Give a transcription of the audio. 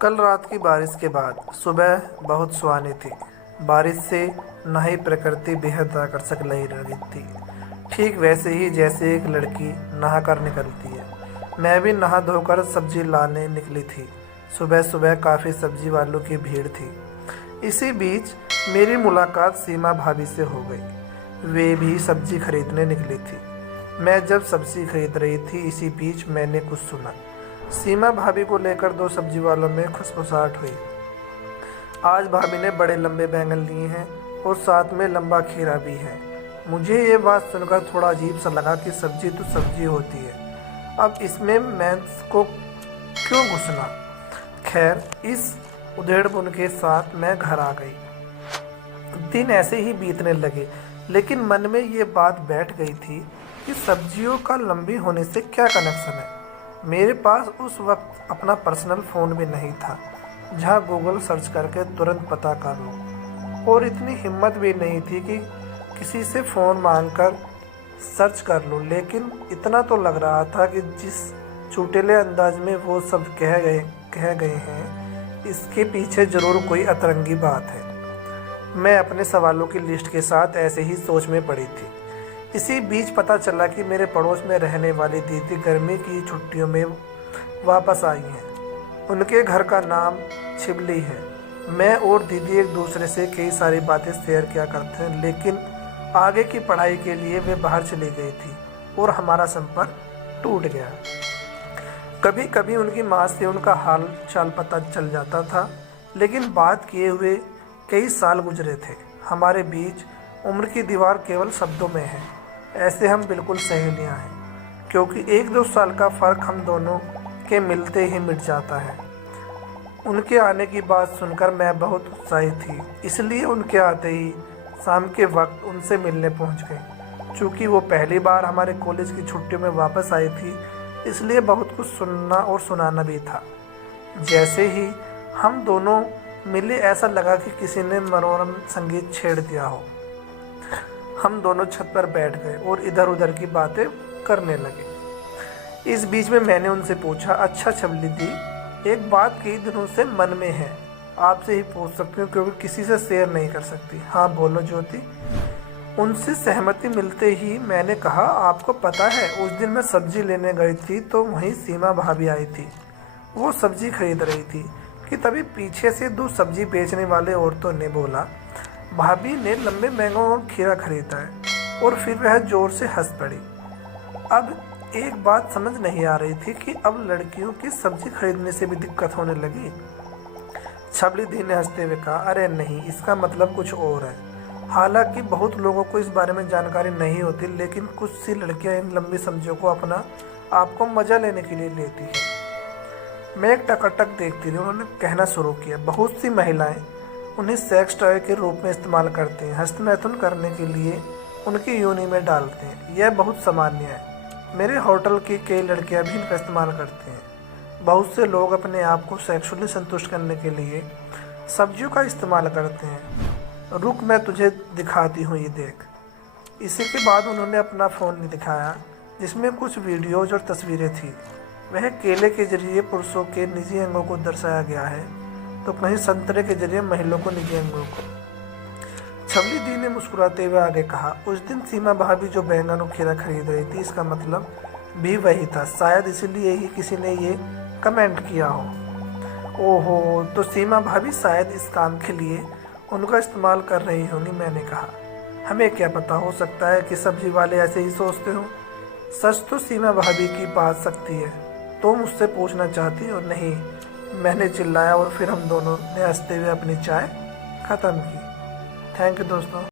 कल रात की बारिश के बाद सुबह बहुत सुहानी थी। बारिश से नई प्रकृति बेहद आकर्षक लग रही थी, ठीक वैसे ही जैसे एक लड़की नहाकर निकलती है। मैं भी नहा धोकर सब्जी लाने निकली थी। सुबह सुबह काफ़ी सब्जी वालों की भीड़ थी। इसी बीच मेरी मुलाकात सीमा भाभी से हो गई। वे भी सब्जी खरीदने निकली थी। मैं जब सब्जी खरीद रही थी, इसी बीच मैंने कुछ सुना। सीमा भाभी को लेकर दो सब्जी वालों में खुशफुसाहट हुई। आज भाभी ने बड़े लंबे बैंगन लिए हैं और साथ में लंबा खीरा भी है। मुझे ये बात सुनकर थोड़ा अजीब सा लगा कि सब्जी तो सब्जी होती है, अब इसमें मैं को क्यों घुसना। खैर, इस उधेड़बुन के साथ मैं घर आ गई। दिन ऐसे ही बीतने लगे, लेकिन मन में ये बात बैठ गई थी कि सब्जियों का लंबी होने से क्या कनेक्शन है। मेरे पास उस वक्त अपना पर्सनल फ़ोन भी नहीं था जहां गूगल सर्च करके तुरंत पता कर लूं, और इतनी हिम्मत भी नहीं थी कि किसी से फ़ोन मांगकर सर्च कर लूं। लेकिन इतना तो लग रहा था कि जिस चुटेले अंदाज में वो सब कह गए हैं, इसके पीछे ज़रूर कोई अतरंगी बात है। मैं अपने सवालों की लिस्ट के साथ ऐसे ही सोच में पड़ी थी। इसी बीच पता चला कि मेरे पड़ोस में रहने वाली दीदी गर्मी की छुट्टियों में वापस आई हैं। उनके घर का नाम छिबली है। मैं और दीदी एक दूसरे से कई सारी बातें शेयर किया करते हैं, लेकिन आगे की पढ़ाई के लिए वे बाहर चली गई थी और हमारा संपर्क टूट गया। कभी कभी उनकी माँ से उनका हाल चाल पता चल जाता था, लेकिन बात किए हुए कई साल गुजरे थे। हमारे बीच उम्र की दीवार केवल शब्दों में है। ऐसे हम बिल्कुल सहेलियां हैं, क्योंकि 1-2 साल का फ़र्क हम दोनों के मिलते ही मिट जाता है। उनके आने की बात सुनकर मैं बहुत उत्साहित थी, इसलिए उनके आते ही शाम के वक्त उनसे मिलने पहुंच गए। चूँकि वो पहली बार हमारे कॉलेज की छुट्टियों में वापस आई थी, इसलिए बहुत कुछ सुनना और सुनाना भी था। जैसे ही हम दोनों मिले, ऐसा लगा कि किसी ने मनोरम संगीत छेड़ दिया हो। हम दोनों छत पर बैठ गए और इधर उधर की बातें करने लगे। इस बीच में मैंने उनसे पूछा, अच्छा छबली दी, एक बात कई दिनों से मन में है, आपसे ही पूछ सकती हूँ क्योंकि किसी से शेयर नहीं कर सकती। हाँ बोलो ज्योति। उनसे सहमति मिलते ही मैंने कहा, आपको पता है उस दिन मैं सब्जी लेने गई थी तो वहीं सीमा भाभी आई थी। वो सब्जी खरीद रही थी कि तभी पीछे से 2 सब्जी बेचने वाले औरतों ने बोला, भाभी ने लंबे बैंगन और खीरा खरीदा है, और फिर वह जोर से हंस पड़ी। अब एक बात समझ नहीं आ रही थी कि अब लड़कियों की सब्जी खरीदने से भी दिक्कत होने लगी। छबली दी ने हंसते हुए कहा, अरे नहीं, इसका मतलब कुछ और है। हालांकि बहुत लोगों को इस बारे में जानकारी नहीं होती, लेकिन कुछ सी लड़कियां इन लंबी सब्जियों को अपना आपको मज़ा लेने के लिए लेती है। मैं एक टकाटक देखती थी। उन्होंने कहना शुरू किया, बहुत सी महिलाएं उन्हें सेक्स टॉय के रूप में इस्तेमाल करते हैं, हस्तमैथुन करने के लिए उनकी योनि में डालते हैं। यह बहुत सामान्य है। मेरे होटल की कई लड़कियां भी इनका इस्तेमाल करती हैं। बहुत से लोग अपने आप को सेक्सुअली संतुष्ट करने के लिए सब्जियों का इस्तेमाल करते हैं। रुक, मैं तुझे दिखाती हूँ, ये देख। इसी के बाद उन्होंने अपना फ़ोन दिखाया, जिसमें कुछ वीडियोज और तस्वीरें थी। वह केले के जरिए पुरुषों के निजी अंगों को दर्शाया गया है, तो कहीं संतरे के जरिए महिलाओं को निजी अंगों को। छबली दी ने मुस्कुराते हुए आगे कहा, उस दिन सीमा भाभी जो बैंगन और खीरा खरीद रही थी, इसका मतलब भी वही था। शायद इसलिए ही किसी ने ये कमेंट किया हो। ओहो, तो सीमा भाभी शायद इस काम के लिए उनका इस्तेमाल कर रही होंगी। मैंने कहा, हमें क्या पता, हो सकता है कि सब्जी वाले ऐसे ही सोचते हो। सच तो सीमा भाभी की बात सकती है, तो मुझसे पूछना चाहती हो? नहीं, मैंने चिल्लाया, और फिर हम दोनों ने हंसते हुए अपनी चाय ख़त्म की। थैंक यू दोस्तों।